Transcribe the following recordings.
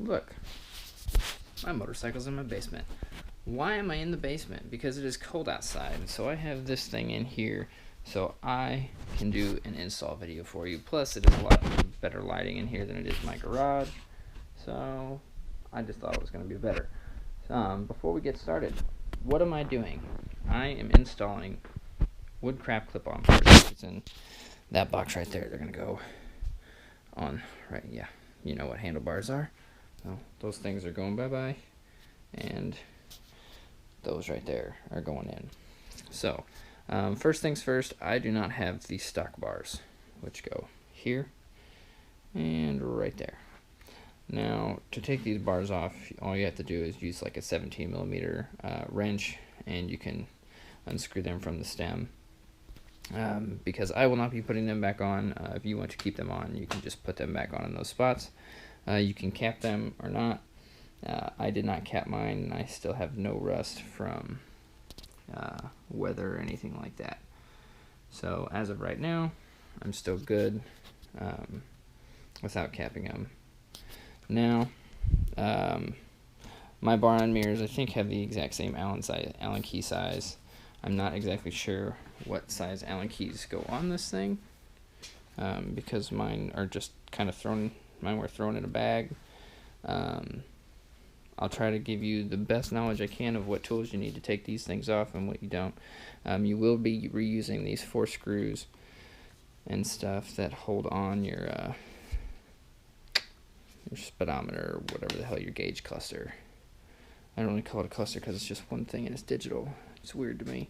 Look, my motorcycle's in my basement. Why am I in the basement? Because it is cold outside. So I have this thing in here so I can do an install video for you. Plus it is a lot better lighting in here than it is in my garage. So I just thought it was going to be better. Before we get started, what am I doing? I am installing Woodcraft clip-on parts. It's in that box right there. They're going to go on, right, yeah, you know what handlebars are. So those things are going bye-bye, and those right there are going in. So first things first, I do not have the stock bars, which go here and right there. Now, to take these bars off, all you have to do is use like a 17mm wrench, and you can unscrew them from the stem. Because I will not be putting them back on. If you want to keep them on, you can just put them back on in those spots. You can cap them or not. I did not cap mine, and I still have no rust from weather or anything like that. So as of right now, I'm still good without capping them. Now, my bar and mirrors I think have the exact same Allen key size. I'm not exactly sure what size Allen keys go on this thing, because mine are just kind of thrown. Mine were thrown in a bag. I'll try to give you the best knowledge I can of what tools you need to take these things off and what you don't. You will be reusing these 4 screws and stuff that hold on your speedometer, or whatever the hell, your gauge cluster. I don't really call it a cluster because it's just one thing and it's digital. It's weird to me.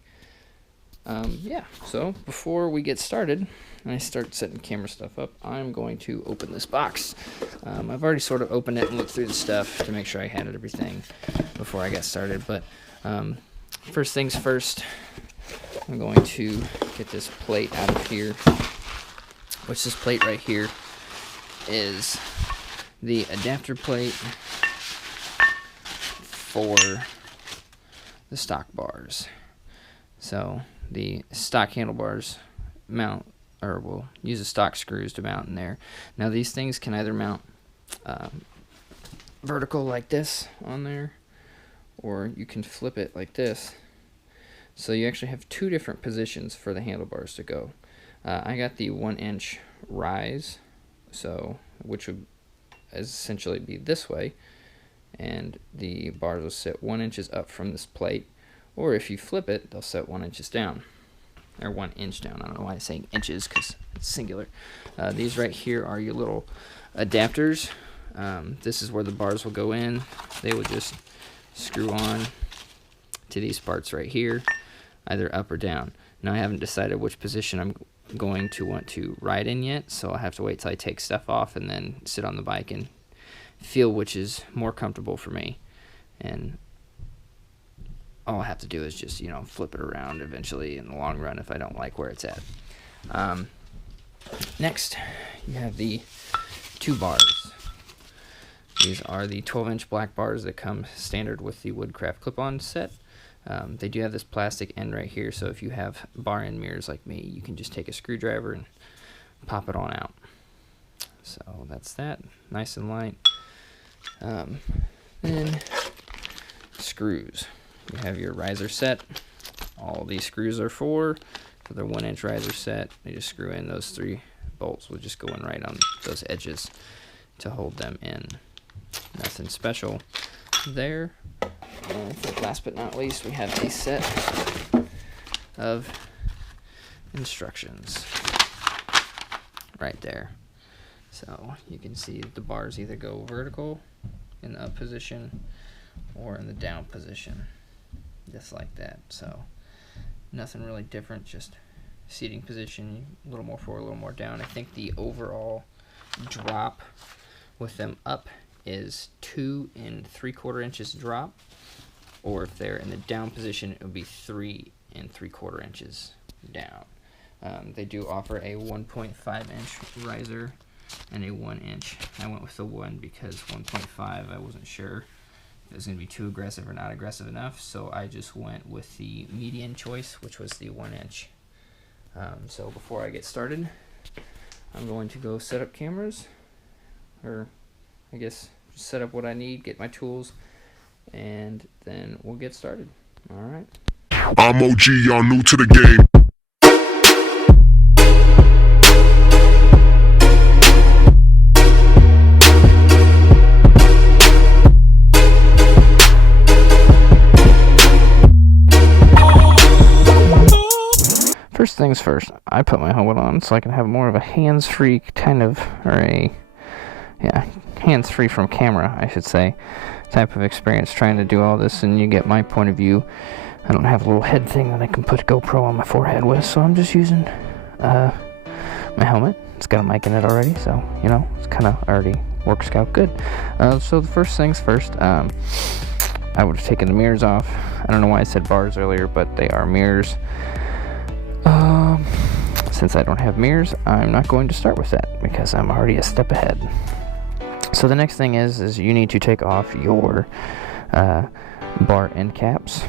Yeah, so before we get started and I start setting camera stuff up, I'm going to open this box. I've already sort of opened it and looked through the stuff to make sure I had everything before I got started, but first things first, I'm going to get this plate out of here, which this plate right here is the adapter plate for the stock bars. So the stock handlebars mount, or we'll use the stock screws to mount in there. Now these things can either mount vertical like this on there, or you can flip it like this. So you actually have 2 different positions for the handlebars to go. I got the 1-inch rise, so which would essentially be this way, and the bars will sit 1 inch up from this plate, or if you flip it, they'll set 1 inch down, or 1 inch down. I don't know why I'm saying inches because it's singular. These right here are your little adapters. This is where the bars will go in. They will just screw on to these parts right here, either up or down. Now I haven't decided which position I'm going to want to ride in yet, so I'll have to wait till I take stuff off and then sit on the bike and feel which is more comfortable for me. And all I have to do is just, you know, flip it around eventually in the long run if I don't like where it's at. Next, you have the 2 bars. These are the 12-inch black bars that come standard with the Woodcraft clip-on set. They do have this plastic end right here, so if you have bar end mirrors like me, you can just take a screwdriver and pop it on out. So that's that, nice and light. Then screws. You have your riser set. All these screws are for the 1-inch riser set. You just screw in those 3 bolts. Will just go in right on those edges to hold them in. Nothing special there. And last but not least, we have a set of instructions right there. So you can see the bars either go vertical in the up position or in the down position, just like that. So nothing really different, just seating position, a little more forward, a little more down. I think the overall drop with them up is 2 3/4 inches drop, or if they're in the down position, it would be 3 3/4 inches down. They do offer a 1.5-inch riser and a 1-inch. I went with the 1 because 1.5 I wasn't sure if it was going to be too aggressive or not aggressive enough, so I just went with the median choice, which was the 1-inch. So before I get started, I'm going to go set up cameras, or I guess set up what I need, get my tools, and then we'll get started. Alright. I'm OG, y'all new to the game. First things first, I put my helmet on so I can have more of a hands-free kind of, hands-free from camera, I should say, type of experience trying to do all this, and you get my point of view. I don't have a little head thing that I can put GoPro on my forehead with, so I'm just using my helmet. It's got a mic in it already, so, you know, it's kind of already works out good. So the first things first, I would have taken the mirrors off. I don't know why I said bars earlier, but they are mirrors. Since I don't have mirrors, I'm not going to start with that because I'm already a step ahead. So the next thing is you need to take off your bar end caps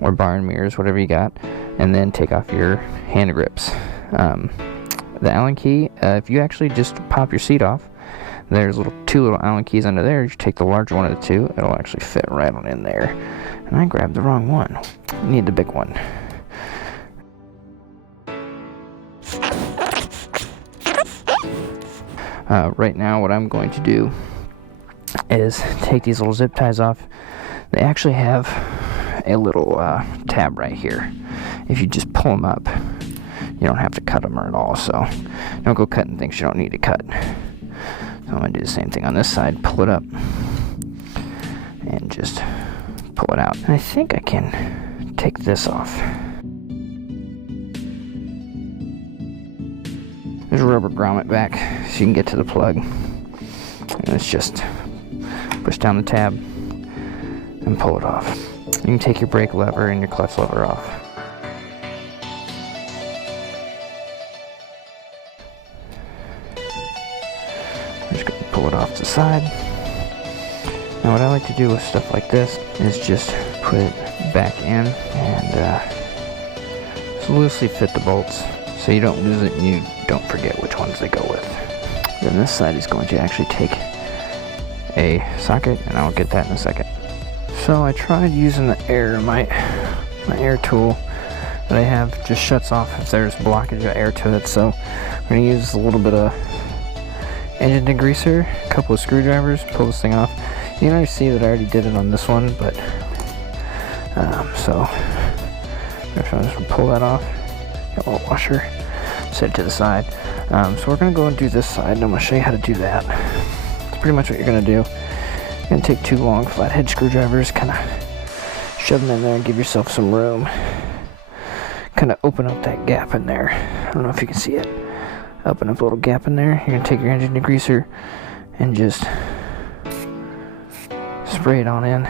or bar and mirrors, whatever you got, and then take off your hand grips. The Allen key, if you actually just pop your seat off, there's two little Allen keys under there. You take the larger one of the two, it'll actually fit right on in there. And I grabbed the wrong one. You need the big one. Right now what I'm going to do is take these little zip ties off. They actually have a little tab right here. If you just pull them up, you don't have to cut them at all, so don't go cutting things you don't need to cut. So I'm going to do the same thing on this side, pull it up and just pull it out. And I think I can take this off. There's a rubber grommet back so you can get to the plug. And it's just push down the tab and pull it off. You can take your brake lever and your clutch lever off. I'm just going to pull it off to the side. Now what I like to do with stuff like this is just put it back in and just loosely fit the bolts so you don't lose it and you don't forget which ones they go with. Then this side is going to actually take a socket, and I'll get that in a second. So I tried using the air, my air tool that I have just shuts off if there's blockage of air to it, so I'm going to use a little bit of engine degreaser, a couple of screwdrivers, pull this thing off. You can already see that I already did it on this one, but so I'm just going to pull that off. Got a little washer, set it to the side. So we're going to go and do this side, and I'm going to show you how to do that. That's pretty much what you're going to do. You're going to take two long flathead screwdrivers, kind of shove them in there and give yourself some room. Kind of open up that gap in there. I don't know if you can see it. Open up a little gap in there. You're going to take your engine degreaser and just spray it on in.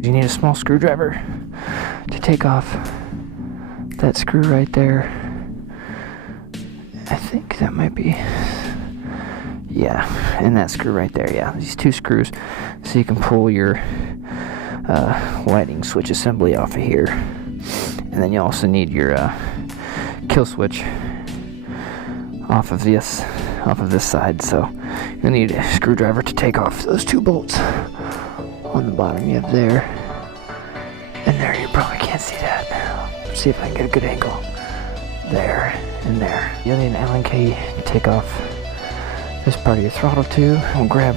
You need a small screwdriver to take off that screw right there. I think that might be, yeah, and that screw right there, yeah, these two screws, so you can pull your lighting switch assembly off of here. And then you also need your kill switch off of this side, so you'll need a screwdriver to take off those two bolts. On the bottom you have there, and there. You probably can't see that. Let's see if I can get a good angle. There and there. You'll need an Allen key to take off this part of your throttle tube. We'll grab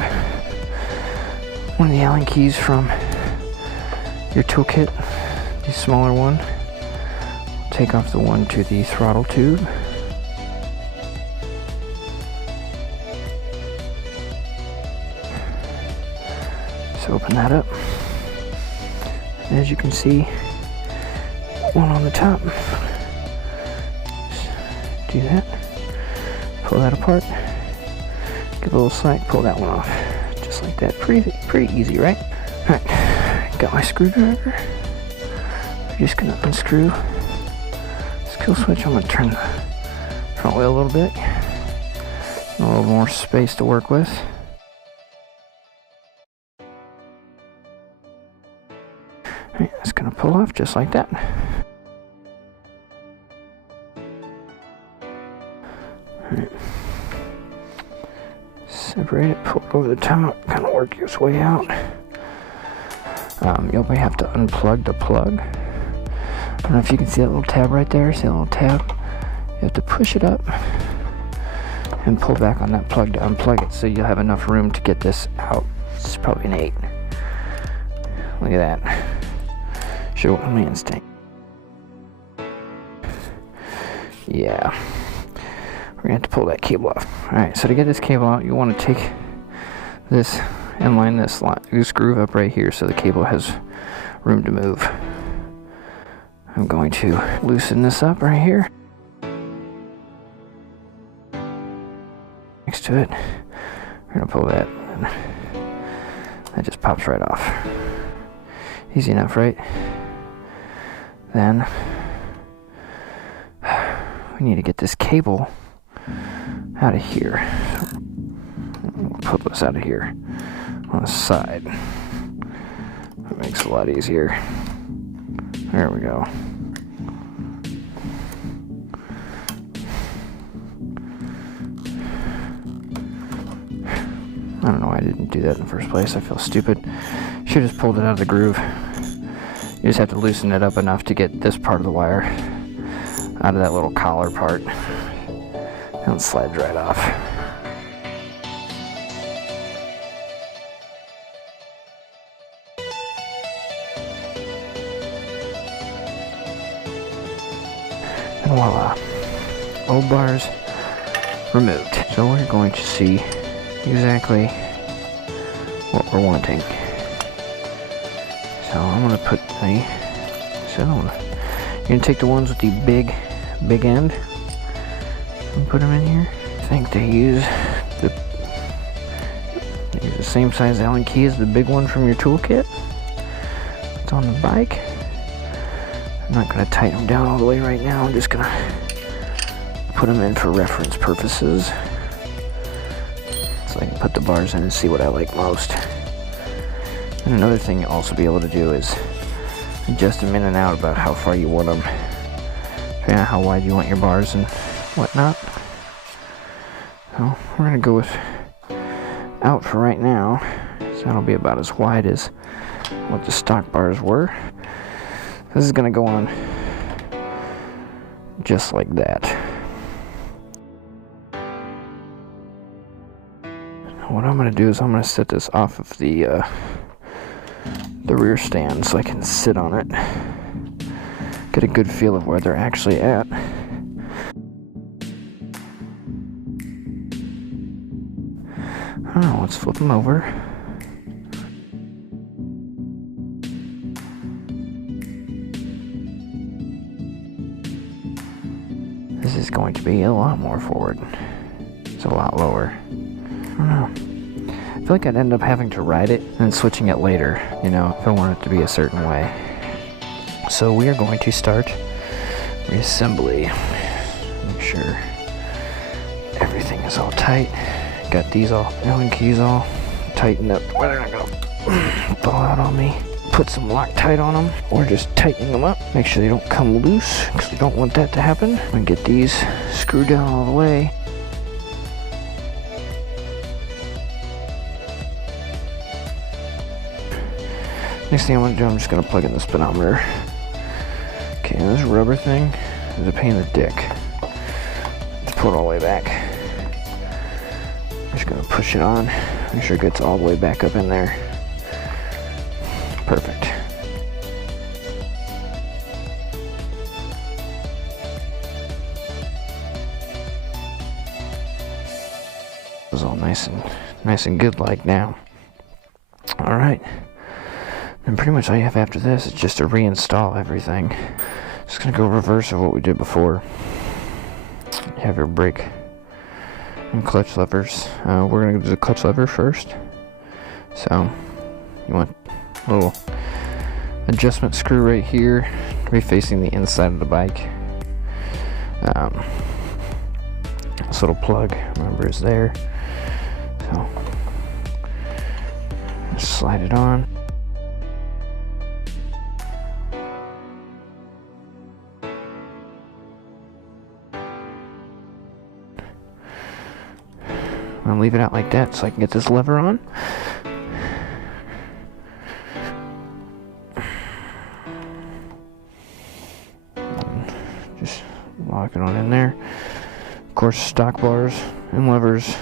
one of the Allen keys from your toolkit, the smaller one. Take off the one to the throttle tube. So open that up. And as you can see, one on the top. Just do that. Pull that apart. Give a little slack. Pull that one off. Just like that. Pretty easy, right? Alright. Got my screwdriver. I'm just gonna unscrew this kill switch. I'm gonna turn the front wheel a little bit. A little more space to work with. Alright, it's gonna pull off just like that. Alright. Separate it, pull it over the top, kind of work your way out. You'll may have to unplug the plug. I don't know if you can see that little tab right there. See that little tab? You have to push it up and pull back on that plug to unplug it, so you'll have enough room to get this out. It's probably an 8. Look at that. Show my instinct. Yeah. We're gonna have to pull that cable off. Alright, so to get this cable out, you want to take this and line this groove up right here so the cable has room to move. I'm going to loosen this up right here. Next to it, we're gonna pull that, and that just pops right off. Easy enough, right? Then we need to get this cable out of here. We'll put this out of here on the side. That makes it a lot easier. There we go. I don't know why I didn't do that in the first place. I feel stupid. Should have just pulled it out of the groove. You just have to loosen it up enough to get this part of the wire out of that little collar part. And it slides right off. And voila. Old bars removed. So we're going to see exactly what we're wanting. So I'm going to put you're going to take the ones with the big end and put them in here. I think they use the same size Allen key as the big one from your toolkit. It's on the bike. I'm not going to tighten them down all the way right now. I'm just going to put them in for reference purposes, so I can put the bars in and see what I like most. And another thing you'll also be able to do is adjust them in and out about how far you want them, depending on how wide you want your bars and whatnot. So we're going to go with out for right now, so that'll be about as wide as what the stock bars were. This is going to go on just like that. What I'm going to do is I'm going to set this off of the rear stand so I can sit on it, get a good feel of where they're actually at. I don't know, let's flip them over. This is going to be a lot more forward. It's a lot lower. I don't know. I feel like I'd end up having to ride it and switching it later, you know, if I want it to be a certain way. So we are going to start reassembly. Make sure everything is all tight. Got these all Allen keys all tightened up where they're not gonna fall out on me. Put some Loctite on them, or just tighten them up. Make sure they don't come loose, because we don't want that to happen. And get these screwed down all the way. Next thing I'm going to do, I'm just going to plug in the speedometer. Okay, and this rubber thing is a pain in the dick. Let's pull it all the way back. I'm just going to push it on. Make sure it gets all the way back up in there. Perfect. It's all nice and good like now. All right. And pretty much all you have after this is just to reinstall everything. Just gonna go reverse of what we did before. You have your brake and clutch levers. We're gonna do the clutch lever first. So you want a little adjustment screw right here to be facing the inside of the bike. This little plug, remember, is there. So just slide it on. I'm gonna leave it out like that so I can get this lever on. Just lock it on in there. Of course, stock bars and levers,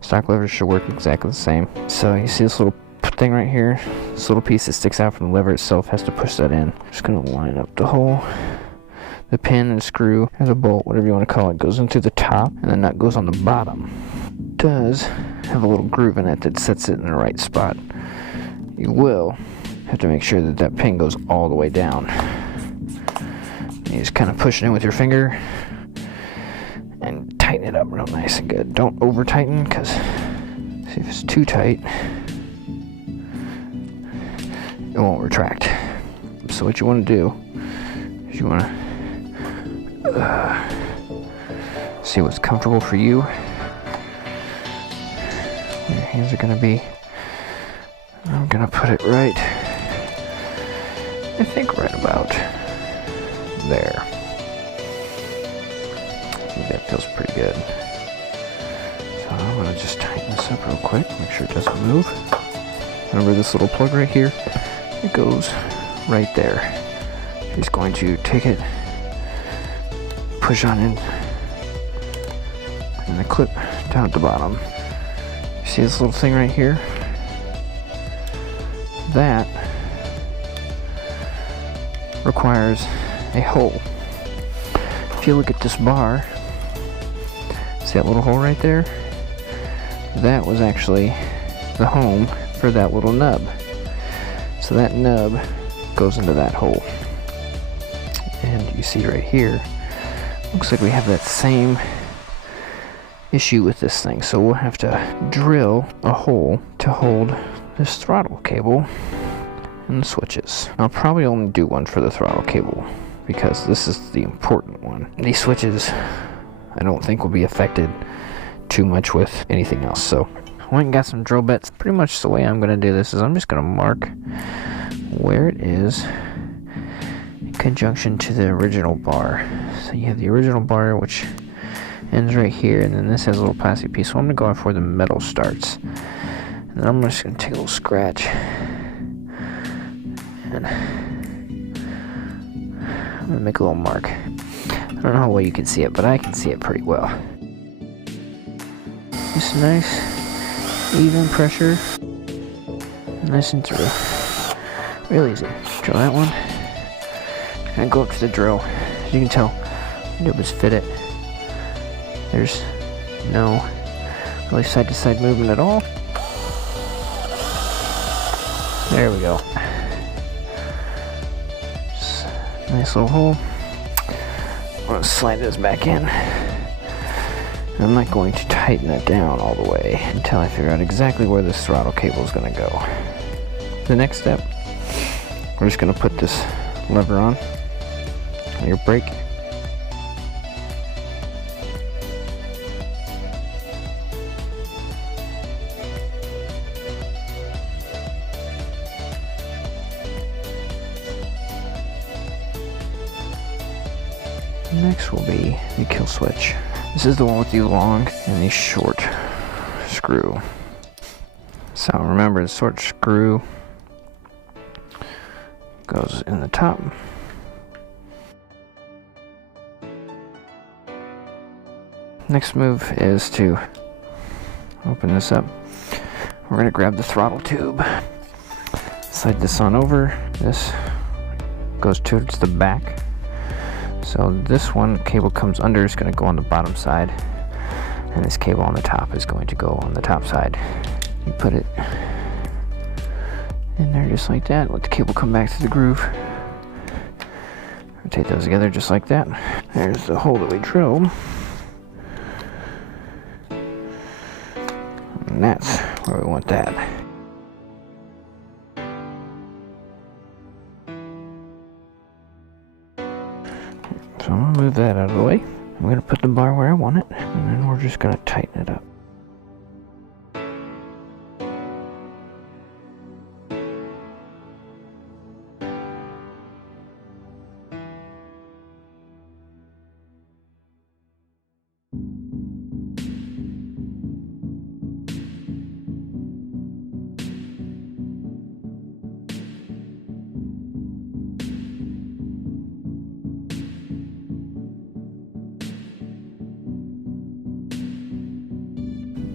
stock levers should work exactly the same. So you see this little thing right here, this little piece that sticks out from the lever itself has to push that in. Just gonna line up the hole. The pin and screw, as a bolt, whatever you want to call it, goes into the top, and the nut goes on the bottom. It does have a little groove in it that sets it in the right spot. You will have to make sure that that pin goes all the way down. You just kind of push it in with your finger and tighten it up real nice and good. Don't over tighten, because see, if it's too tight, it won't retract. So what you want to do is you want to see what's comfortable for you. Where your hands are going to be. I'm going to put it right, I think right about there. I think that feels pretty good. So I'm going to just tighten this up real quick, make sure it doesn't move. Remember this little plug right here? It goes right there. Just going to take it, push on in, and the clip down at the bottom. You see this little thing right here? That requires a hole. If you look at this bar, see that little hole right there? That was actually the home for that little nub. So that nub goes into that hole. And you see right here, looks like we have that same issue with this thing. So we'll have to drill a hole to hold this throttle cable and the switches. I'll probably only do one for the throttle cable because this is the important one. These switches I don't think will be affected too much with anything else. So I went and got some drill bits. Pretty much the way I'm going to do this is I'm just going to mark where it is in conjunction to the original bar. So you have the original bar, which ends right here, and then this has a little plastic piece. So I'm going to go off where the metal starts. And then I'm just going to take a little scratch. And I'm going to make a little mark. I don't know how well you can see it, but I can see it pretty well. Just nice, even pressure. Nice and through. Real easy. Drill that one. And go up to the drill. As you can tell, the nib is fitted. There's no really side-to-side movement at all. There we go. Just a nice little hole. I'm going to slide this back in. I'm not going to tighten it down all the way until I figure out exactly where this throttle cable is going to go. The next step, we're just going to put this lever on your brake. Next will be the kill switch. This is the one with the long and the short screw. So remember, the short screw goes in the top. Next move is to open this up. We're going to grab the throttle tube, slide this on over. This goes towards the back. So this one cable comes under, is going to go on the bottom side, and this cable on the top is going to go on the top side. You put it in there just like that, let the cable come back to the groove. Rotate those together just like that. There's the hole that we drilled. And that's where we want that. So I'm going to move that out of the way. I'm going to put the bar where I want it, and then we're just going to tighten it up.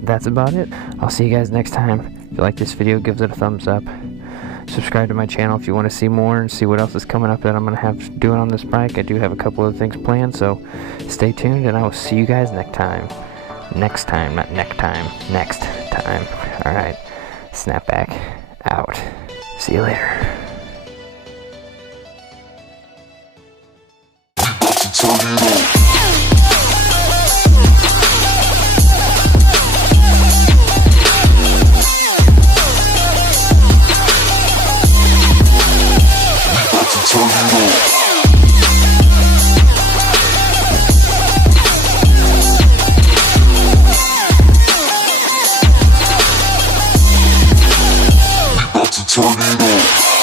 that's about it. I'll see you guys next time. If you like this video, give it a thumbs up. Subscribe to my channel if you want to see more and see what else is coming up that I'm going to have doing on this bike. I do have a couple of things planned, so stay tuned, and I will see you guys next time. Next time, not next time. Next time. Alright, Snapback out. See you later. Turn it on.